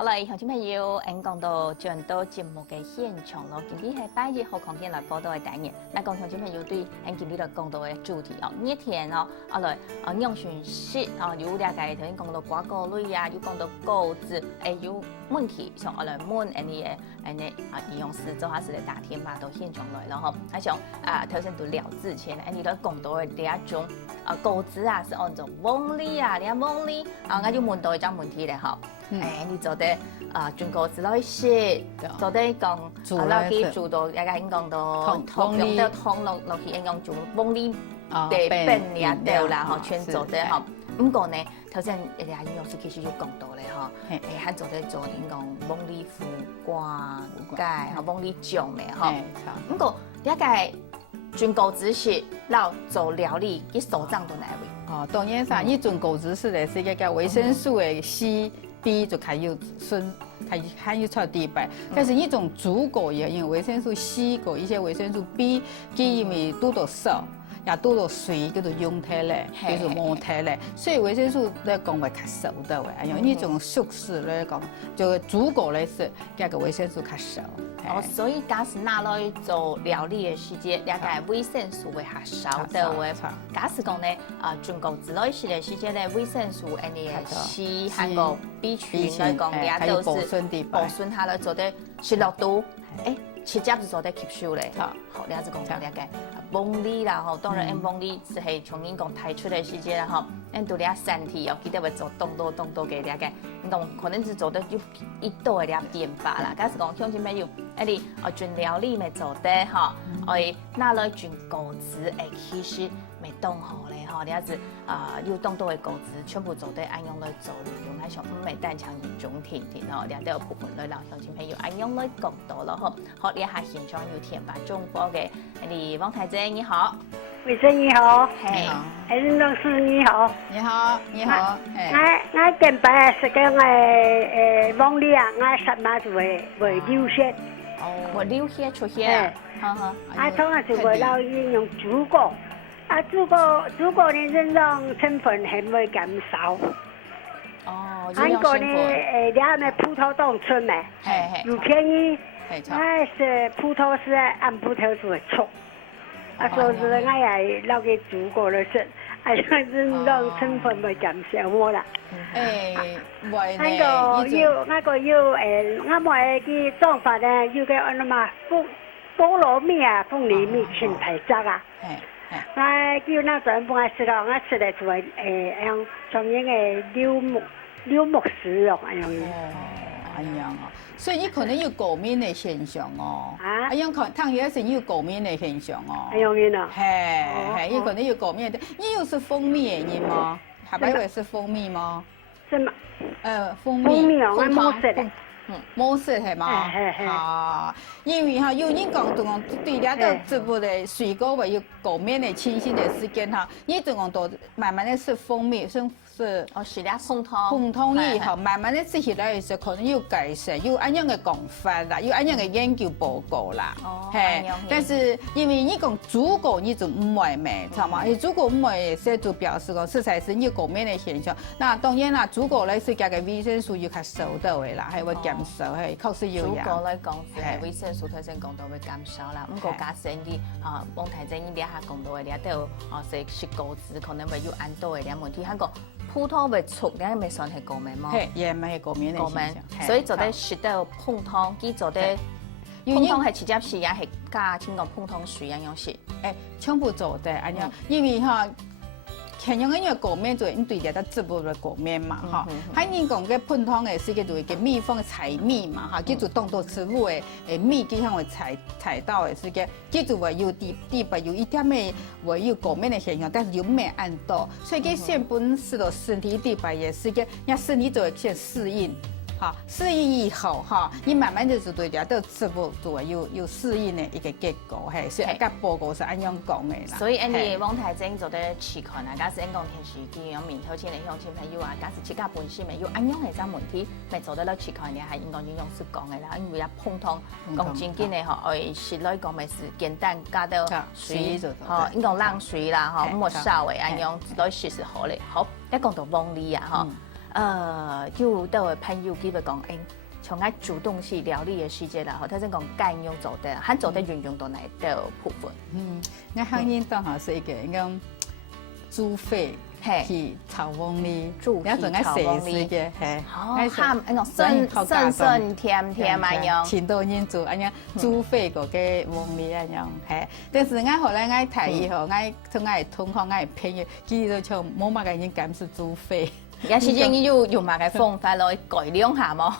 好啦，乡亲朋友，俺讲到转到节目嘅现场咯，今日系8月好空间来报道嘅单元。那讲乡亲朋友对俺今日来讲到嘅主题哦，热天哦，来养生室哦，有了解头先讲到瓜果类啊，又讲到果子，有问题想来问安尼营养师做下是来打电话到现场来咯吼。啊想头先都聊之前，安尼来讲到嘅第一种果子啊，是按照凤梨啊，你看凤梨我就问到一张问题咧吼。你做的全果子来食，做的讲落去煮到，大家讲到汤用到汤落去，用做凤梨地饼也掉啦，吼，全做的吼。不过呢，头先营养师其实就讲到咧吼，还做的做点讲凤梨苦瓜钙，和凤梨酱的吼。不过大概全果子是老做料理，佢手账到哪位？哦，当然噻，你全果子是咧是个叫维生素的 C。B 就开有还有出地白，但是一种主果也因为维生素 C 果一些维生素 B， 佢因为多到少，也多到水叫做溶体咧，叫做磨体咧，所以维生素来讲会较少的喂，因为一种熟食来讲，就主果来说，这个维生素较少。哦，所以假使拿来做料理的时间，了解维生素会较少的喂。假使讲呢，全果子类食的时间呢，维生素C 和个 B 群来讲，也都是保存它来做的食落肚，直接就做得吸收嘞。好，了解讲了解。凤梨啦吼，当然凤梨是系从因讲提出的时间啦吼，咱都了身体哦，记得要做动作给了解，你讲可能是做得有一道的了变化啦。假使讲乡亲朋友，你全料理咪做得吼，拿来全果子其实咪冻好嘞吼，了解有冻多的果子全部做得按样来做，用来上咪单强严重甜哦，了解部分来让乡亲朋友按样来讲到了吼。好，你下现场有甜吧中播嘅，你汪太姐你好，卫生你好，你好，林老师你好，你好，你好，我近排是讲凤梨啊，我10码就会流血，我流血出血，通常就会老用煮果，煮果呢这种成分还会减少。哦，韩国呢，了那葡萄冻村呢，又便宜，是葡萄是按葡萄就会出，所以我也老给煮过了吃，这种成分会减少我啦。那个有我买的做法呢，有个那么菠萝蜜啊，凤梨蜜青菜汁啊。我叫那全部我吃了，我吃了就会用从那个柳木丝哦，所以你可能有过敏的现象哦。因为糖也是有过敏的现象哦。你可能有过敏的。你又是蜂蜜的人吗？还以为是蜂蜜吗？什么？蜂蜜哦，我冇食的。冇食系嘛？因为有人讲对了到这部的水果会有过敏的清醒的时间你总讲到慢慢的吃蜂蜜，是食了烘汤以后，慢慢的吃起来的时候，可能有改善，有安样的讲法啦，有安样的研究报告啦。但是因为你讲煮果你就唔会咩，知道吗？煮果唔会，所以就表示讲实在是有过敏的现象。那当然啦，煮果来是加个维生素又较少到的啦，还会减少，确实有呀。煮果来讲是维生素头先讲到会减少啦，不过假使你汪太姐你下讲到的，你都食果子可能会有安多的问题，个葡萄会出，你咪算系过敏吗？也唔系过敏的现象。所以做得食到碰汤，佢做得碰汤系直接食，也系加听讲碰汤水一样食。全部做的安样，因为像因为过敏就因对了得植物的过敏嘛还人讲个碰汤的是个就是个蜜蜂采蜜嘛叫做当到植物的蜜，佢向会采到的是个，佢就会有地白有一点的会有过敏的现象，但是又没按到，所以佢先本是到身体地白也是个，人身体就会先适应。适应以后你慢慢就是对了到植物就会有适应的一个结果所以个报告是按样讲的啦。所以你汪太正做得试看假使讲电视机用面头前的乡亲朋友假使自家本身咪有按样的种问题，咪做得了试看，你系应该营养师讲的啦，因为碰汤讲正经的食来讲咪是简单加到水，应该冷水啦，唔好烧的按样来食是好的。好，一讲到凤梨有到的朋友基本讲，从爱主动去料理的世界啦，吼，他真讲干用做的，还做的运用到哪的部分？我行业当好是一个讲煮沸去炒翁梨，煮去炒翁梨嘅，嘿，喊那种酸甜那样，前多人做那样煮沸过嘅翁梨那样，嘿。但是我后来我睇以后，我从我同行我朋友，其实就冇乜个人敢是煮沸。有時間要用埋嘅方法來改良下麼？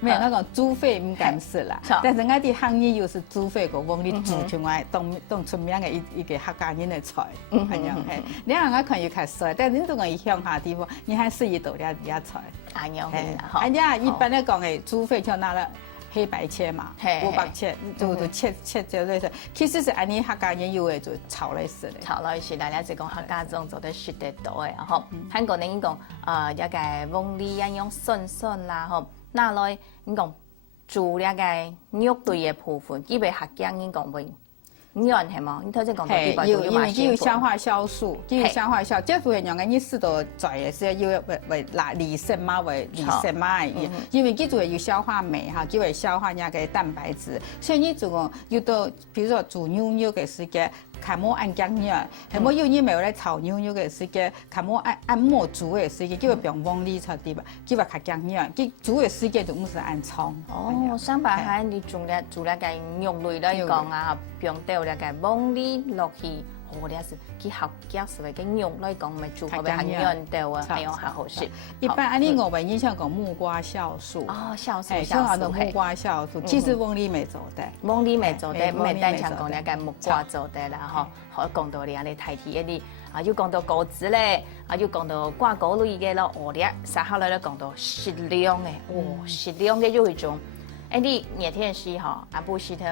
沒有那種煮沸唔敢試啦，但是我哋行業又是煮沸個往你煮出來當出名嘅一個客家人嘅菜，係樣係。你睇我看又較衰，但係你都講伊鄉下地方，你還適宜到啲菜。係樣係啦，係啊，一般嚟講嘅煮沸就拿了黑白切嘛，烏白切，就切就類似。其實是安尼客家人有嘅就炒來食咧。炒來食，大家就講客家種做得食得多嘅，吼。韓國人講一個翁梨一樣順啦，吼，拿來你講煮一個肉類嘅部分，基本客家人講會。你有係嘛？你頭先講到啲因為佢有消化酵素，佢有消化酵，即係佢係用緊啲適度在嘅時，要為利腎嘛，為利腎嘛，因為佢就係有消化酶哈，佢會消化那個蛋白質，所以你做個要到，譬如說煮牛肉嘅時間，看冇按薑肉，係冇有你咪有嚟炒牛肉嘅時間，看冇按末煮嘅時間，佢會用翁梨炒啲吧，佢話看薑肉，佢煮嘅時間就唔是按蔥。哦，相反係你煮咧個肉類來講啊，用到咧個翁梨落去，我哋是佢合夾是為個肉來講咪煮好咪很軟到啊，係用下好食。一般按你我們印象講木瓜酵素。哦，酵素，木瓜酵素，其實翁梨未做得。翁梨未做得，唔係單講咧個木瓜做得啦，吼。好講到咧，你提起一啲啊，要講到果子咧，啊要講到瓜果類嘅咯，我哋稍後來咧講到適量嘅，適量嘅有一種，你熱天時吼，阿不時頭。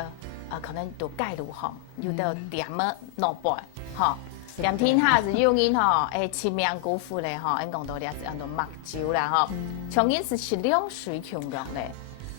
可能都解路吼，有到點麼落敗，吼，點天下是有人吼，清明過府咧吼，講到咧是按到目酒啦吼，從因是適量水強強咧，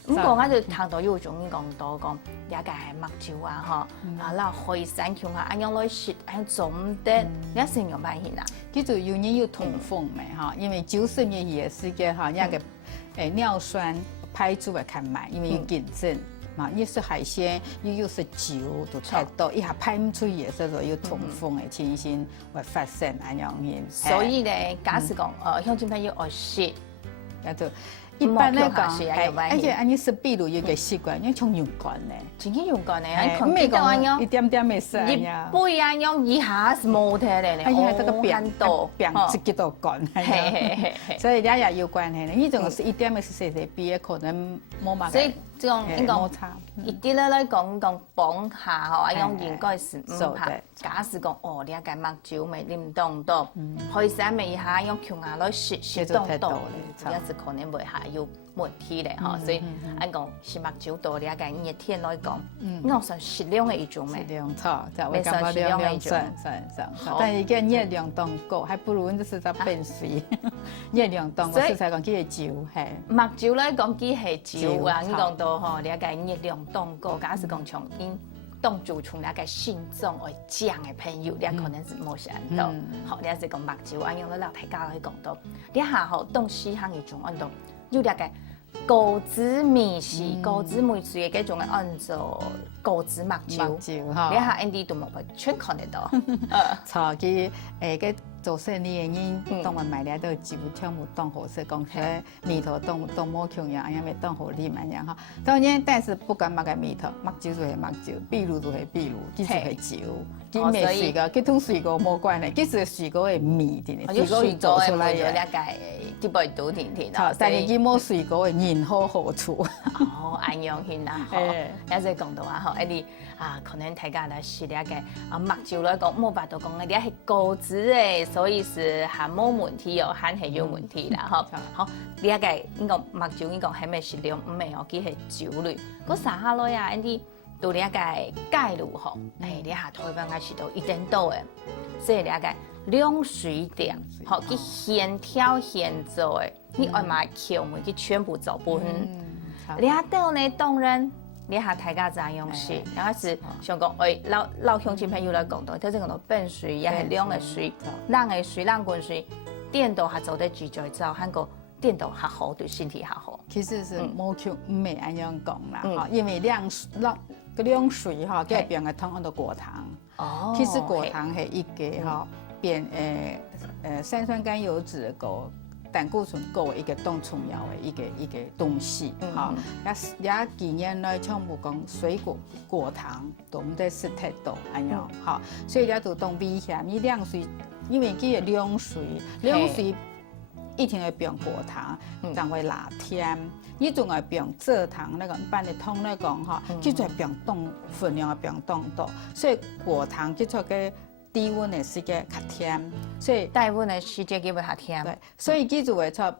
咁講我就聽到有種講到講，一個係目酒啊吼，啊啦海鮮強下，按樣來食，按總得，你形容乜嘢啊？叫做有人有痛風咪哈，因為酒生嘅嘢是嘅哈，一個尿酸排出嚟較慢，因為有緊張。嘛，又是海鮮，又是酒，都太多，一下排唔出嘢，所以有痛風嘅情形會發生咁樣嘅。所以咧，假使講，鄉親朋友愛食，那就一般嚟講，而且安尼食秘魯有個習慣，因為從用慣咧，自己用慣咧，唔講一點點嘅事啊，不一樣用一下是冇睇咧，哎呀，這個變自己都慣，所以日日要慣係咧，呢種是一點嘅是細邊，可能冇乜。所以這種應該一啲咧講綁下吼，啊用應該是唔怕。假使講你個目酒咪啉當多，海鮮咪一下用強下來食當多，一是可能會下有問題咧吼。所以按講是目酒多啲個熱天來講，我算適量嘅一種咩？適量錯，就會感覺適量算。但係個熱量當高，還不如就是在變水。熱量當高，所以才講佢係酒係。目酒來講佢係酒啊，你講到吼，你個熱量當高，假使講從因。當做從那個心中來講嘅朋友，你可能是冇想到。好，你係講目酒，按用咗老大家去講到，你下後東西行一種按到，有那個果子米線、果子米線嘅嗰種按做果子目酒，你下 Andy 都冇會全看得到。錯，佢個做生意嘅人，當我買嚟都酒全部當好食，講起米頭當冇強樣，因為當好啉咁樣哈。當然，但是不管乜個米頭，目酒就係目酒，秘魯就係秘魯，佢就係酒。佢咩水果，佢同水果冇關係，佢是水果嘅米啲嘅，水果做出來嘅。啲杯都甜甜啊，但係佢冇水果嘅任何好處。哦，安樣先啦，好，一直講到啊，好，一啲可能大家來試一個目酒來講，冇辦法講嘅，啲係果子誒，所以是還冇問題哦，還係有問題啦，好，好，呢一個呢個目酒呢個係咪適量？唔係哦，佢係酒類，嗰三下來啊，啲到呢一個解路吼，呢下台灣嘅時候一定到嘅，所以呢一個涼水店，好，佢現挑現做嘅，你愛買橋門，佢全部做本。你下到呢，當然你下大家怎樣食，然後是像講，老鄉親朋友來講到，頭先講到冰水也係涼嘅水，冷嘅水、冷滾水，店都係做得自在做，韓國电到较好，对身体较好。其实是冇像唔係安樣講啦，因為涼水哈，佢變個通到果糖。哦，其實果糖係一個哈變三酸甘油脂個膽固醇高的一個動重要的一個東西。哈，也幾年來全部講水果糖都唔得食太多安樣，哈，所以咧就當避險。你涼水，因為佢係涼水。一定要不用果糖，但會辣甜。你仲係不用蔗糖那個一般的通來講哈，佢就不用凍分量，不用凍多。所以果糖佢做個低溫的時間較甜，所以低溫的時間佢會較甜。對，所以佢就會做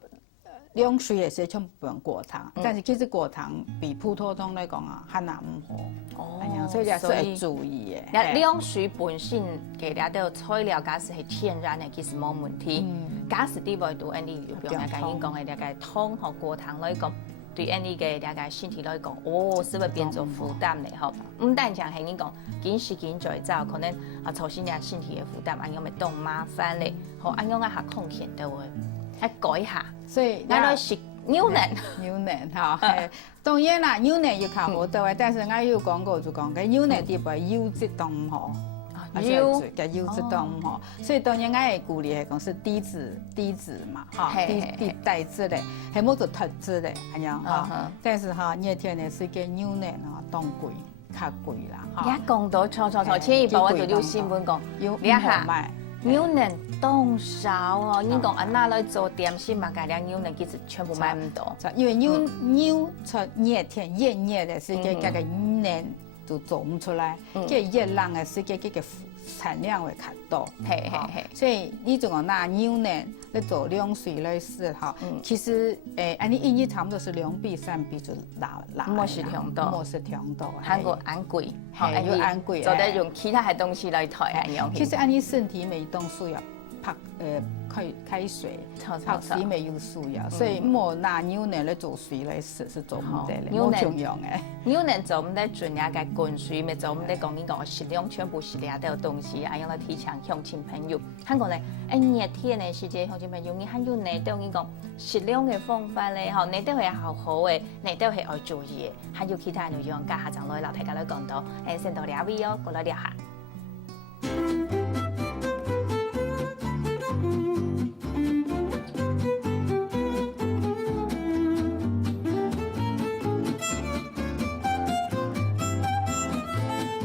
涼水的時候不用果糖，但是其實果糖比普通通來講啊，較難唔好。哦，所以也是要注意的。涼水本身嘅啲到材料，假使係天然的，其實冇問題。假使啲外度，你有用嚟講嘅啲嘅湯和果糖來講，對你嘅啲嘅身體來講，哦，是會變做負擔嚟嗬。唔單淨係你講，緊時緊在走，可能造成啲身體嘅負擔，咁咪當麻煩咧。好，咁樣下控制到嘅，改下。所以，我哋食牛奶，牛奶哈，當然啦，牛奶要靠好多嘅，但是我有講過就講嘅，牛奶啲唔係優質當唔好。優質都唔好，所以當然我係鼓勵係講是低脂嘛，哈，低帶脂的，係冇做特脂的，咁樣哈。但是哈，熱天的時間牛奶啊，當貴，較貴啦。而家講到錯，前一報我就有新聞講，你下牛奶當少哦，你講安那來做點心嘛，嗰啲牛奶其實全部買唔到，因為牛出熱天炎熱的時間，嗰個牛奶就做唔出來，即係熱冷的時間，嗰個產量會較多，所以你仲講拿牛奶嚟做涼水來試哈，其實安尼一日差不多是2比3比就拿，冇是挺多，冇是挺多，韓國昂貴，又昂貴，就得用其他嘅東西來代替。其實安尼身體每當需要拍開水，拍水咪有需要，所以冇拿牛奶嚟做水來試是做唔得嘅，冇重用嘅。牛奶做唔得盡下嘅滾水，咪做唔得講呢個適量全部是兩道東西，啊，用來提倡鄉親朋友。韓國咧，熱天嘅時節鄉親朋友，你還有奶豆呢個適量嘅方法咧，吼，奶豆係好好嘅，奶豆係要注意嘅，還有其他內容，家下就來老大家來講到，先到兩位哦，過來聊下。